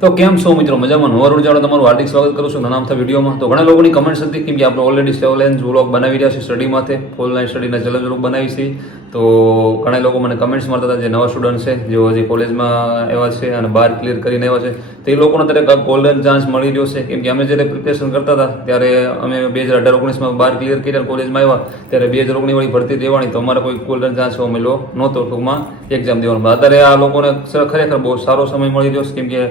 તો કેમ છો મિત્રો, મજામાં? નવા રોડ ચાલો તમારું હાર્દિક સ્વાગત કરું છું નાના અમથા વિડીયોમાં. તો ઘણા લોકોની કમેન્ટ્સ હતી કેમ કે આપણે ઓલરેડી સેવલેન્સ વ્લોગ બનાવી રહ્યા છીએ સ્ટડી માટે, ઓનલાઈન સ્ટડીના ચેલેન્જ વ્લોગ બનાવી છે. તો ઘણા લોકો મને કમેન્ટ્સ મારતા હતા, જે નવા સ્ટુડન્ટ છે, જેઓ હજી કોલેજમાં આવ્યા છે અને બાર ક્લિયર કરીને આવ્યા છે, તે લોકોને અત્યારે ગોલ્ડન ચાન્સ મળી રહ્યો છે. કેમ કે અમે જ્યારે પ્રિપેરેશન કરતા હતા ત્યારે અમે 2018-19માં બાર ક્લિયર કર્યા, કોલેજમાં આવ્યા ત્યારે 2019 વાળી ભરતી દેવાની, તો અમારે કોઈ ગોલ્ડન ચાન્સ એવો મળ્યો નહોતો ટૂંકમાં એક્ઝામ દેવાનો. અત્યારે આ લોકોને ખરેખર બહુ સારો સમય મળી રહ્યો છે. કેમ કે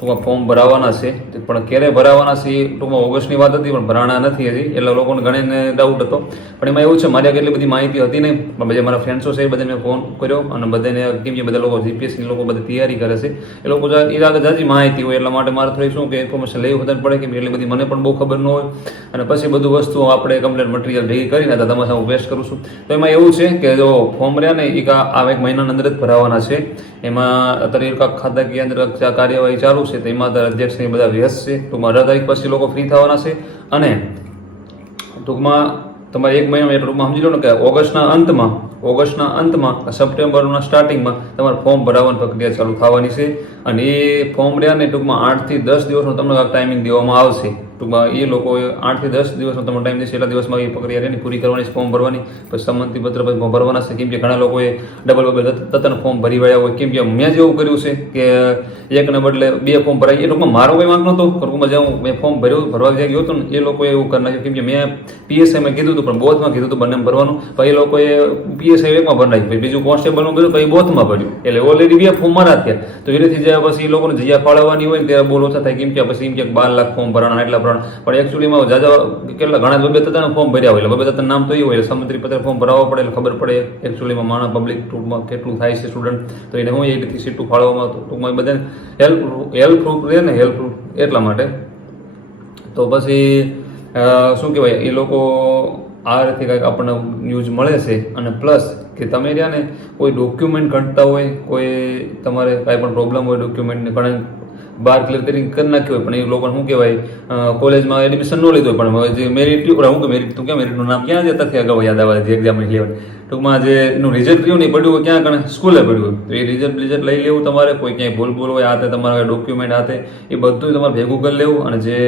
ટૂંકમાં ફોર્મ ભરાવાના છે, પણ ક્યારે ભરાવાના છે એ ટૂંકમાં ઓગસ્ટની વાત હતી, પણ ભરાણા નથી હજી, એટલે લોકોને ઘણીને ડાઉટ હતો. પણ એમાં એવું છે, મારી આગળ એટલી બધી માહિતી હતી નહીં, પણ જે મારા ફ્રેન્ડ્સો છે એ બધાને મેં ફોન કર્યો અને બધાને, કેમ કે બધા લોકો જીપીએસસી લોકો બધી તૈયારી કરે છે, એ લોકો એ આગળ જાજી માહિતી હોય એટલા માટે મારે થોડી શું કે ઇન્ફોર્મેશન લેવી વધારે પડે, કેમ કે એટલી બધી મને પણ બહુ ખબર ન હોય. અને પછી બધું વસ્તુ આપણે કમ્પ્લીટ મટીરિયલ ભેગી કરીને તમારા સામે પેશ કરું છું. તો એમાં એવું છે કે જો ફોર્મ રહ્યા ને એ આ એક મહિનાની અંદર જ ભરાવાના છે. એમાં અત્યારે ખાતાકીય અંદર કાર્યવાહી ચાલુ છે, તો એમાં અધ્યક્ષ બધા વ્યસ્ત છે. ટૂંકમાં 18 તારીખ પછી લોકો ફ્રી થવાના છે અને ટૂંકમાં તમારે એક મહિનો ટૂંકમાં સમજી લો ને કે ઓગસ્ટના અંતમાં સપ્ટેમ્બરના સ્ટાર્ટિંગમાં તમારે ફોર્મ ભરાવવાની પ્રક્રિયા ચાલુ થવાની છે. અને એ ફોર્મ રહ્યા ને ટૂંકમાં 8 થી 10 દિવસનો તમને ટાઈમિંગ દેવામાં આવશે. ટૂંકમાં એ લોકો 8 થી 10 દિવસનો તમને ટાઈમ દેશે, એટલા દિવસમાં એ પ્રક્રિયા રહે પૂરી કરવાની છે, ફોર્મ ભરવાની, પછી સંમતિ પત્ર પછી ભરવાના છે. કેમ કે ઘણા લોકોએ ડબલ તત્ન ફોર્મ ભરી વળ્યા હોય. કેમ કે મેં જેવું કર્યું છે કે એકને બદલે 2 ફોર્મ ભરાય, એ ટૂંકમાં મારો કોઈ વાંક નહોતો. ટૂંકમાં જેવું મેં ફોર્મ ભરવા જ્યાં ગયો હતો ને એ લોકોએ એવું કરી નાખ્યું. કેમ કે મેં પીએસઆઈમાં કીધું હતું, પણ બોથમાં કીધું હતું બંને ભરવાનું, પણ એ લોકોએ પીએસઆઈ એકમાં ભરાય, પછી બીજું કોન્સ્ટેબલનું કર્યું, પછી બોથમાં ભર્યું, એટલે ઓલરેડી 2 ફોર્મ મારા થયા. તો એનાથી જ્યાં પછી એ લોકોને જગ્યા ફાળવવાની હોય ને ત્યારે બહુ ઓછા થાય. કેમ કે પછી એમ કે 12 લાખ ફોર્મ ભરાણા, એટલા ભરાણા, પણ એકચ્યુઅલીમાં કેટલા ઘણા 2-3 ફોર્મ ભર્યા હોય, એટલે 2-3 નામ તો એ હોય, એટલે સંમતિ પત્ર ફોર્મ ભરાવવા પડે, એટલે ખબર પડે એકચ્યુઅલીમાં માણસ પબ્લિક ટૂંકમાં કેટલું થાય છે સ્ટુડન્ટ. તો એને હું એ રીતે સીટું ફાળવવામાં ટૂંકમાં બધાને હેલ્પફુલ રહે ને, હેલ્પફુલ એટલા માટે. તો પછી શું કહેવાય, એ લોકો આ રીતે કંઈક આપણને ન્યૂઝ મળે છે. અને પ્લસ કે તમે રહ્યા ને કોઈ ડોક્યુમેન્ટ ઘટતા હોય, કોઈ તમારે કાંઈ પણ પ્રોબ્લેમ હોય ડોક્યુમેન્ટને, ઘણા બાર ક્લિયર કરી નાખ્યું હોય, પણ એ લોકોને શું કહેવાય કોલેજમાં એડમિશન ન લીધું હોય, પણ જે મેરિટ હું કે મેરિટ તું ક્યાં મેરિટનું નામ ક્યાં જતા થયા અગાઉ યાદ આવે જે એક્ઝામની લેવલ, ટૂંકમાં જે એનું રિઝલ્ટ રહ્યું ને એ પડ્યું હોય ક્યાં કણે સ્કૂલે પડ્યું હોય, તો એ રિઝલ્ટ લઈ લેવું તમારે. કોઈ ક્યાંય ભૂલ હોય હાથે, તમારા ડોક્યુમેન્ટ હાથે, એ બધું તમારે ભેગું કરી લેવું. અને જે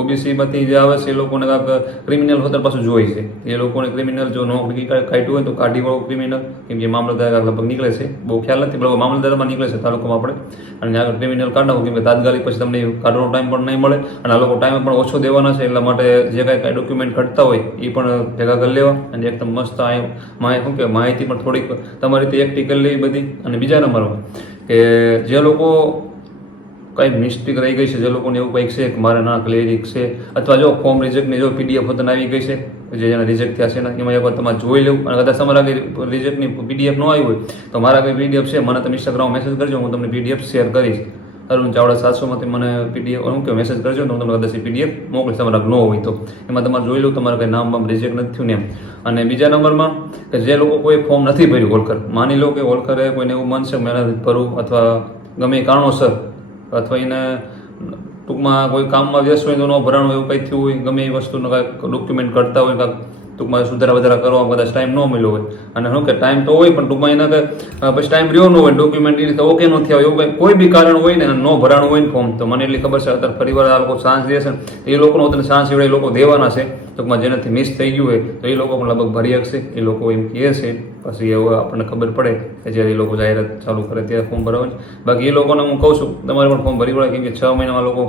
ઓબીસીમાંથી જે આવે છે એ લોકોને કાંઈક ક્રિમિનલ હોતા પાછું જોઈ છે, એ લોકોને ક્રિમિનલ જો નોકરી કાઢ્યું હોય તો કાઢીવાળું ક્રિમિનલ, કેમ કે મામલતદાર લગભગ નીકળે છે, બહુ ખ્યાલ નથી, બરાબર મામલતદારમાં નીકળે છે તાલુકામાં આપણે, અને આગળ ક્રિમિનલ કાઢવું, કેમ કે તાત્કાલિક પછી તમને કાઢવાનો ટાઈમ પણ નહીં મળે, અને આ લોકો ટાઈમ પણ ઓછો દેવાના છે. એટલા માટે જે કાંઈ ડોક્યુમેન્ટ ઘટતા હોય એ પણ ભેગા કરી લેવા, અને એકદમ મસ્ત શું કે માહિતી પણ થોડીક તમારી રીતે એકઠી કરી લેવી બધી. અને બીજા નંબરમાં કે જે લોકો કંઈ મિસ્ટેક રહી ગઈ છે, જે લોકોને એવું કંઈક છે કે મારે ના ક્લિયરિક છે, અથવા જો ફોર્મ રિજેક્ટની જો પીડીએફ પોતાને આવી ગઈ છે, જે જેના રિજેક્ટ થયા છે ને એમાં એકવાર તમારે જોઈ લેવું. અને કદાચ તમારા આગળ રિજેક્ટની પીડીએફ ન આવી હોય તો મારા આગળ પીડીએફ છે, મને તમે ઇન્સ્ટાગ્રામમાં મેસેજ કરજો, હું તમને પીડીએફ શેર કરીશ. અરુણ ચાવડા 700માંથી મને પીડીએફ શું કે મેસેજ કરજો, તો હું તમને કદાચ પીડીએફ મોકલીશ, તમારા ન હોય તો એમાં તમારે જોઈ લો તમારે કંઈ નામ રિજેક્ટ નથી થયું ને એમ. અને બીજા નંબરમાં કે જે લોકો કોઈ ફોર્મ નથી ભર્યું હોલકર, માની લો કે હોલકરે કોઈને એવું મન છે મહેનત ભરવું, અથવા ગમે કારણોસર, અથવા એને ટૂંકમાં કોઈ કામમાં વ્યસ્ત હોય તો ન ભરાણું એવું કંઈ થયું હોય, ગમે એ વસ્તુનો કાંઈક ડોક્યુમેન્ટ કરતા હોય, કાંઈક ટૂંકમાં સુધારા વધારા કરવા કદાચ ટાઈમ ન મળ્યો હોય, અને શું કે ટાઈમ તો હોય પણ ટૂંકમાં એના પછી ટાઈમ રહ્યો ન હોય, ડોક્યુમેન્ટ એ રીતે ઓકે ન થયા હોય, એવું કોઈ બી કારણ હોય ને ન ભરાણું હોય ને ફોર્મ, તો મને એટલી ખબર છે અત્યારે ફરીવાર આ લોકો ચાન્સ દે છે ને, એ લોકોનો તને ચાન્સ એવડે એ લોકો દેવાના છે. ટૂંકમાં જેનાથી મિસ થઈ ગયું હોય તો એ લોકો પણ લગભગ ભરી શકશે. એ લોકો એમ કહે છે, પછી એવું આપણને ખબર પડે કે જ્યારે એ લોકો જાહેરાત ચાલુ કરે ત્યારે ફોર્મ ભરવાનું. બાકી એ લોકોને હું કહું છું તમારે પણ ફોર્મ ભરી પડે, કેમ કે 6 મહિનામાં લોકો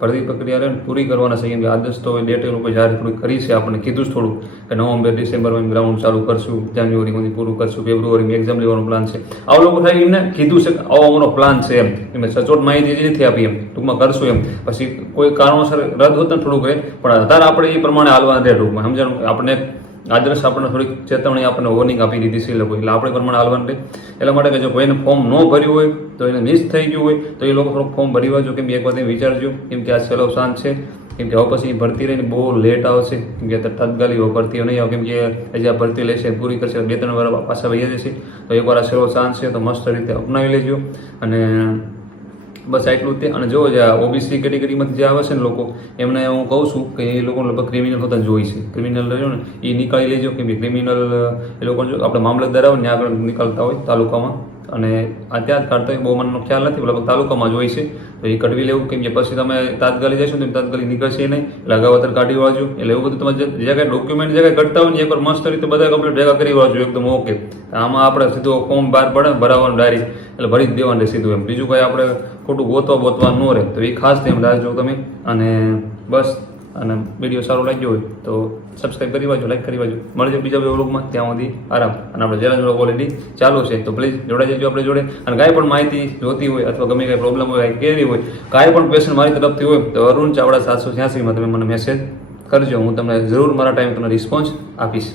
ભરતી પ્રક્રિયા પૂરી કરવાના છે. કેમ કે આદર્શ તો ડેટ એ લોકો જાહેર થોડી કરી છે, આપણને કીધું જ થોડું કે નવેમ્બર ડિસેમ્બરમાં ગ્રાઉન્ડ ચાલુ કરશું, જાન્યુઆરીમાંથી પૂરું કરશું, ફેબ્રુઆરીમાં એક્ઝામ લેવાનો પ્લાન છે. આવા લોકો થાય એમને કીધું છે કે આવો અમારો પ્લાન છે એમ સચોટ માહિતી નથી આપી, એમ ટૂંકમાં કરશું એમ. પછી કોઈ કારણોસર રદ હોત ને થોડુંક રહે, પણ અત્યારે આપણે એ પ્રમાણે હાલવાના રહે. ટૂંકમાં સમજાણું, આપણે આદર્શ આપણને થોડીક ચેતવણી આપણને વોર્નિંગ આપી દીધી છે એ લોકો, એટલે આપણે પ્રમાણે હાલવાનું રહે. એટલા માટે કે જો કોઈને ફોર્મ ન ભર્યું હોય તો એને મિસ થઈ ગયું હોય તો એ લોકો થોડુંક ફોર્મ ભરી વાંચો. કેમ કે એક વાર વિચારજો, કેમ કે આ છેલ્લો ચાન્સ છે. કેમ કે હવે પછી ભરતી રહીને બહુ લેટ આવશે, કેમ કે તાત્કાલિક ભરતીઓ નહીં આવે, કેમ કે જે આ ભરતી લેશે પૂરી કરશે 2-3 વાર પાછા વહી જશે. તો એકવાર આ છેલ્લો ચાન્સ છે, તો મસ્ત રીતે અપનાવી લેજો. અને બસ આટલું જ તે. અને જો જે ઓબીસી કેટેગરીમાંથી જે આવે છે ને લોકો, એમને હું કહું છું કે એ લોકો લગભગ ક્રિમિનલ હોતા જોઈ છે, ક્રિમિનલ રહ્યો ને એ નીકાળી લેજો. કેમ કે ક્રિમિનલ એ લોકો જો આપણે મામલતદાર આવે ને આગળ નીકળતા હોય તાલુકામાં, અને આ ત્યાં જ કાઢતા હોય, બહુ મને ખ્યાલ નથી, લગભગ તાલુકામાં જ હોય છે. તો એ કઢવી લેવું, કેમ કે પછી તમે તાત્કાલિક જશો તો તાત્કાલિક નીકળશે નહીં, એટલે અગાઉ અત્યારે કાઢી વાળજો. એટલે એવું બધું તમે જે કાંઈ ડોક્યુમેન્ટ જે કાંઈ ઘટતા હોય ને એકવાર મસ્ત રીતે બધા કમ્પ્લીટ ભેગા કરી વાળજો એકદમ ઓકે. આમાં આપણે સીધો ફોર્મ બહાર પડે ભરાવાનું ડાયરેક્ટ, એટલે ભરી જ દેવાનું સીધું એમ, બીજું કાંઈ આપણે ખોટું ગોતવા ન રહે. તો એ ખાસ ધ્યાન રાખજો તમે. અને બસ, અને વિડીયો સારો લાગ્યો હોય તો સબસ્ક્રાઈબ કરી વાજો, લાઈક કરી વાજો. મળજો બીજા વ્લોગમાં, ત્યાં સુધી આરામ. અને આપણે ચેલેન્જ વ્લોગ ઓલરેડી ચાલુ છે, તો પ્લીઝ જોડાઈ જજો આપણે જોડે. અને કાંઈ પણ માહિતી જોતી હોય અથવા ગમે કાંઈ પ્રોબ્લેમ હોય, કાંઈ કેરી હોય, કાંઈ પણ ક્વેશ્ચન મારી તરફથી હોય તો અરુણ ચાવડા 786 તમે મને મેસેજ કરજો. હું તમને જરૂર મારા ટાઈમ તમને રિસ્પોન્સ આપીશ.